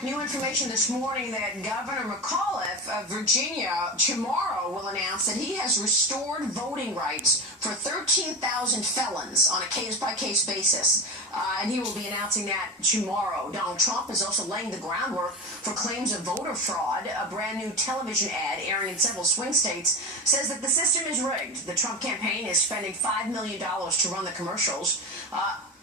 fact, new information this morning that Governor McAuliffe of Virginia tomorrow will announce that he has restored voting rights for 13,000 felons on a case-by-case basis. And he will be announcing that tomorrow. Donald Trump is also laying the groundwork for claims of voter fraud. A brand new television ad airing in several swing states says that the system is rigged. The Trump campaign is spending $5 million to run the commercials,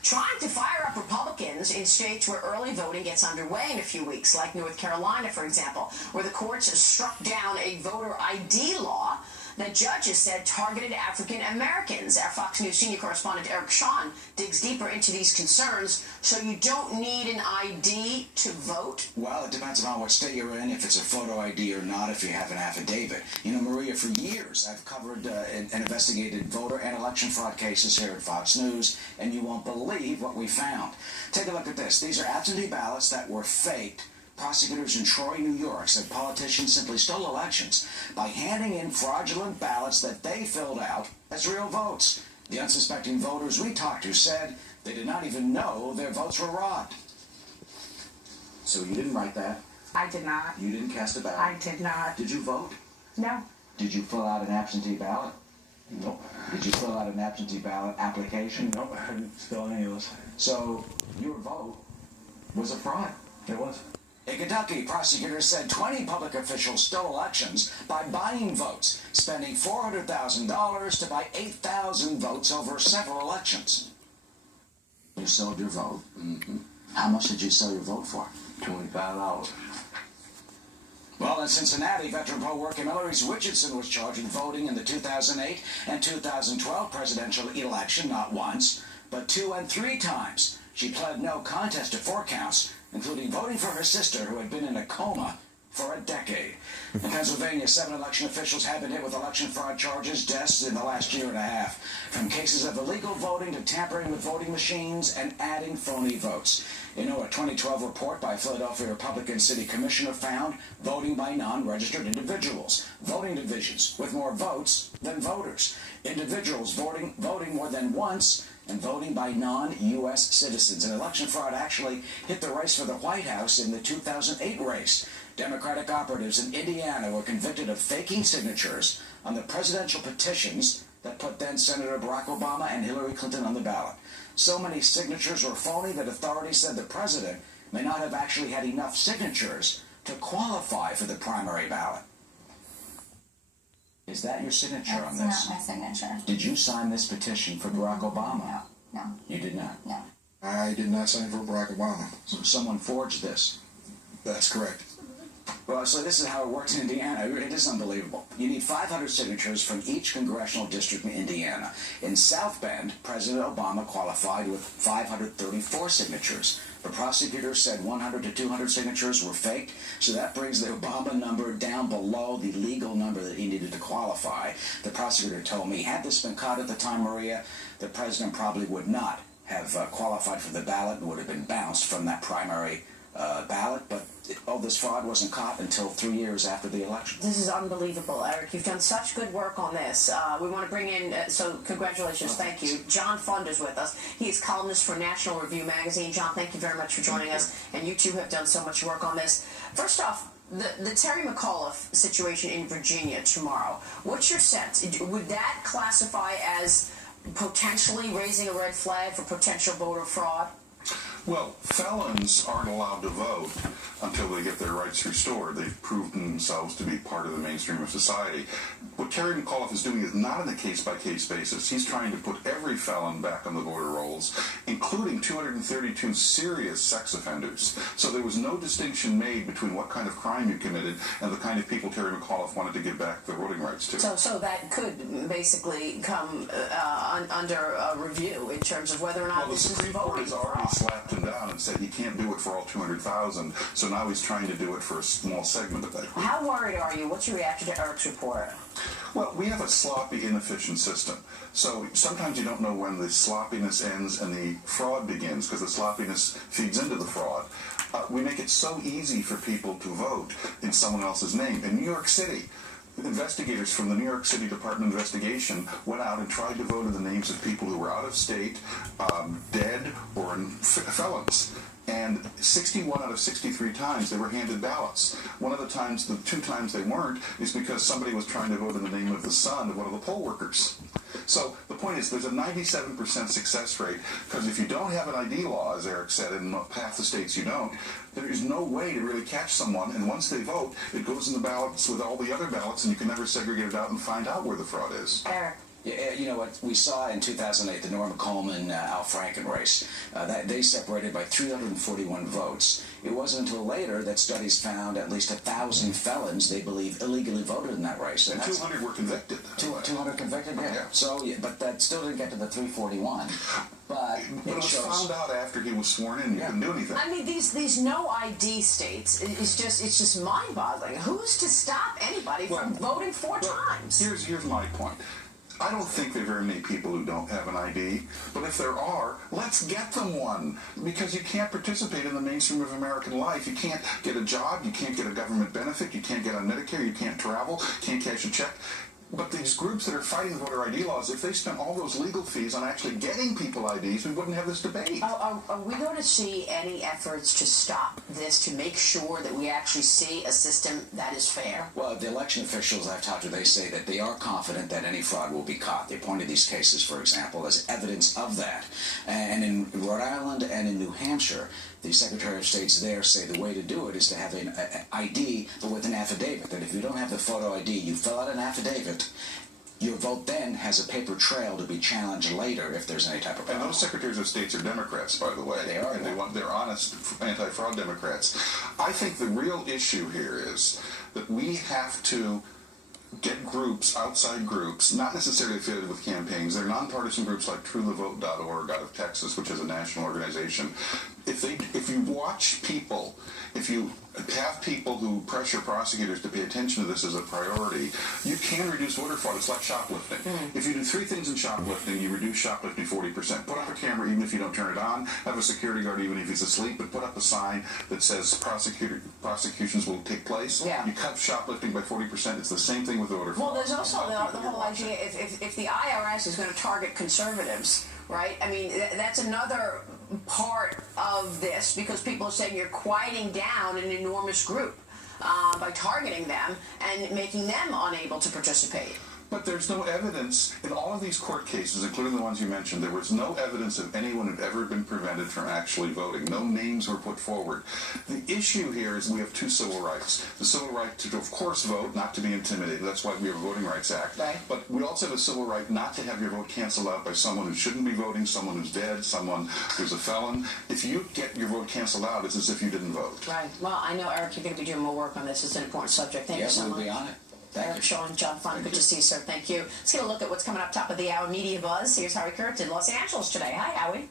trying to fire up Republicans in states where early voting gets underway in a few weeks, like North Carolina, for example, where the courts have struck down a voter ID law that judges said targeted African Americans. Our Fox News senior correspondent Eric Shawn digs deeper into these concerns. So you don't need an ID to vote? Well, it depends upon what state you're in, if it's a photo ID or not, if you have an affidavit. You know, Maria, for years I've covered and investigated voter and election fraud cases here at Fox News, and you won't believe what we found. Take a look at this. These are absentee ballots that were faked. Prosecutors in Troy, New York said politicians simply stole elections by handing in fraudulent ballots that they filled out as real votes. The unsuspecting voters we talked to said they did not even know their votes were robbed. So you didn't write that? I did not. You didn't cast a ballot? I did not. Did you vote? No. Did you fill out an absentee ballot? Nope. Did you fill out an absentee ballot application? Nope, I didn't fill any of those. So your vote was a fraud? It was. In Kentucky, prosecutors said 20 public officials stole elections by buying votes, spending $400,000 to buy 8,000 votes over several elections. You sold your vote? Mm-hmm. How much did you sell your vote for? $25. Well, in Cincinnati, veteran poll worker Hillary Richardson was charged with voting in the 2008 and 2012 presidential election not once, but 2 and 3 times. She pled no contest to 4 counts, including voting for her sister, who had been in a coma for a decade. In Pennsylvania, 7 election officials have been hit with election fraud charges, deaths in the last year and a half, from cases of illegal voting to tampering with voting machines and adding phony votes. You know, a 2012 report by a Philadelphia Republican City Commissioner found voting by non-registered individuals, voting divisions with more votes than voters, individuals voting more than once, and voting by non-U.S. citizens. And election fraud actually hit the race for the White House in the 2008 race. Democratic operatives in Indiana were convicted of faking signatures on the presidential petitions that put then Senator Barack Obama and Hillary Clinton on the ballot. So many signatures were phony that authorities said the president may not have actually had enough signatures to qualify for the primary ballot. Is that your signature on this? That's not my signature. Did you sign this petition for Barack Obama? No. You did not? No. I did not sign for Barack Obama. So someone forged this? That's correct. Well, so this is how it works in Indiana. It is unbelievable. You need 500 signatures from each congressional district in Indiana. In South Bend, President Obama qualified with 534 signatures. The prosecutors said 100 to 200 signatures were faked, so that brings the Obama number down below the legal number that he needed to qualify. The prosecutor told me, had this been caught at the time, Maria, the president probably would not have qualified for the ballot and would have been bounced from that primary ballot, but all this fraud wasn't caught until 3 years after the election. This is unbelievable, Eric. You've done such good work on this. We want to bring in, so congratulations, thank you. John Fund is with us. He is columnist for National Review magazine. John, thank you very much for joining us, and you two have done so much work on this. First off, the Terry McAuliffe situation in Virginia tomorrow, what's your sense? Would that classify as potentially raising a red flag for potential voter fraud? Well, felons aren't allowed to vote until they get their rights restored. They've proven themselves to be part of the mainstream of society. What Terry McAuliffe is doing is not on a case-by-case basis. He's trying to put every felon back on the voter rolls, including 232 serious sex offenders. So there was no distinction made between what kind of crime you committed and the kind of people Terry McAuliffe wanted to give back their voting rights to. So that could basically come under review in terms of whether or not this is voting fraud. Well, the Supreme Court has already slapped him down and said he can't do it for all 200,000, so now he's trying to do it for a small segment of that group. How worried are you? What's your reaction to Eric's report? Well, we have a sloppy, inefficient system. So sometimes you don't know when the sloppiness ends and the fraud begins, because the sloppiness feeds into the fraud. We make it so easy for people to vote in someone else's name. In New York City, investigators from the New York City Department of Investigation went out and tried to vote in the names of people who were out of state, dead, or felons. And 61 out of 63 times they were handed ballots. One of the times, the 2 times they weren't, is because somebody was trying to vote in the name of the son of one of the poll workers. So the point is, there's a 97% success rate, because if you don't have an ID law, as Eric said, in half the states you don't, there is no way to really catch someone, and once they vote, it goes in the ballots with all the other ballots, and you can never segregate it out and find out where the fraud is. Eric. Yeah, you know what we saw in 2008, the Norma Coleman, Al Franken race, that they separated by 341 votes. It wasn't until later that studies found at least 1,000 felons they believe illegally voted in that race, and 200 were convicted. 200 convicted, yeah. So, but that still didn't get to the 341. But it was found out after he was sworn in. You couldn't do anything. I mean, these no ID states, it's just mind-boggling. Who's to stop anybody from voting 4 times? Here's my point. I don't think there are very many people who don't have an ID, but if there are, let's get them one, because you can't participate in the mainstream of American life. You can't get a job, you can't get a government benefit, you can't get on Medicare, you can't travel, can't cash a check. But these groups that are fighting voter ID laws, if they spent all those legal fees on actually getting people IDs, we wouldn't have this debate. Are we going to see any efforts to stop this, to make sure that we actually see a system that is fair? Well, the election officials I've talked to, they say that they are confident that any fraud will be caught. They pointed these cases, for example, as evidence of that. And in Rhode Island and in New Hampshire, the Secretary of States there say the way to do it is to have an ID, but with an affidavit. That if you don't have the photo ID, you fill out an affidavit. Your vote then has a paper trail to be challenged later if there's any type of problem. And those secretaries of states are Democrats, by the way. They are. And they're honest anti-fraud Democrats. I think the real issue here is that we have to get groups, outside groups, not necessarily affiliated with campaigns. They're nonpartisan groups like TrueTheVote.org out of Texas, which is a national organization. If you watch people, if you have people who pressure prosecutors to pay attention to this as a priority, you can reduce voter fraud. It's like shoplifting. If you do 3 things in shoplifting, you reduce shoplifting 40%. Put up a camera even if you don't turn it on. Have a security guard even if he's asleep. But put up a sign that says prosecutions will take place. Yeah. You cut shoplifting by 40%. It's the same thing with voter fraud. Well, there's also the whole idea, if the IRS is going to target conservatives, right? I mean, that's another part of this, because people are saying you're quieting down an enormous group by targeting them and making them unable to participate. But there's no evidence in all of these court cases, including the ones you mentioned. There was no evidence of anyone who'd ever been prevented from actually voting. No names were put forward. The issue here is we have 2 civil rights. The civil right to, of course, vote, not to be intimidated. That's why we have a Voting Rights Act. Right. But we also have a civil right not to have your vote canceled out by someone who shouldn't be voting, someone who's dead, someone who's a felon. If you get your vote canceled out, it's as if you didn't vote. Right. Well, I know, Eric, you're going to be doing more work on this. It's an important subject. Thank you so much. Yes, we'll be on it. Eric, Sean, John Fun, good to see you, sir. Thank you. Let's get a look at what's coming up top of the hour. Media Buzz. Here's Howie Kurtz in Los Angeles today. Hi, Howie.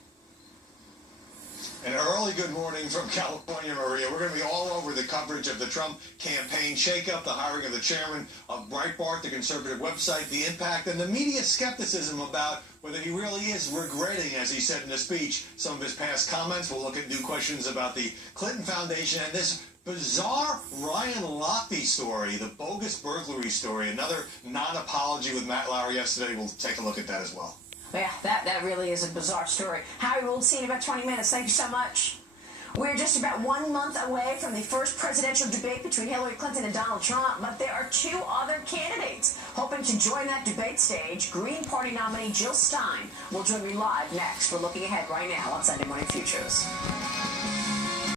An early good morning from California, Maria. We're going to be all over the coverage of the Trump campaign shakeup, the hiring of the chairman of Breitbart, the conservative website, the impact, and the media skepticism about whether he really is regretting, as he said in the speech, some of his past comments. We'll look at new questions about the Clinton Foundation and this bizarre Ryan Lochte story, the bogus burglary story, another non-apology with Matt Lauer yesterday. We'll take a look at that as well. Yeah, that really is a bizarre story. Howie, we'll see you in about 20 minutes. Thank you so much. We're just about 1 month away from the first presidential debate between Hillary Clinton and Donald Trump, but there are 2 other candidates hoping to join that debate stage. Green Party nominee Jill Stein will join me live next. We're looking ahead right now on Sunday Morning Futures.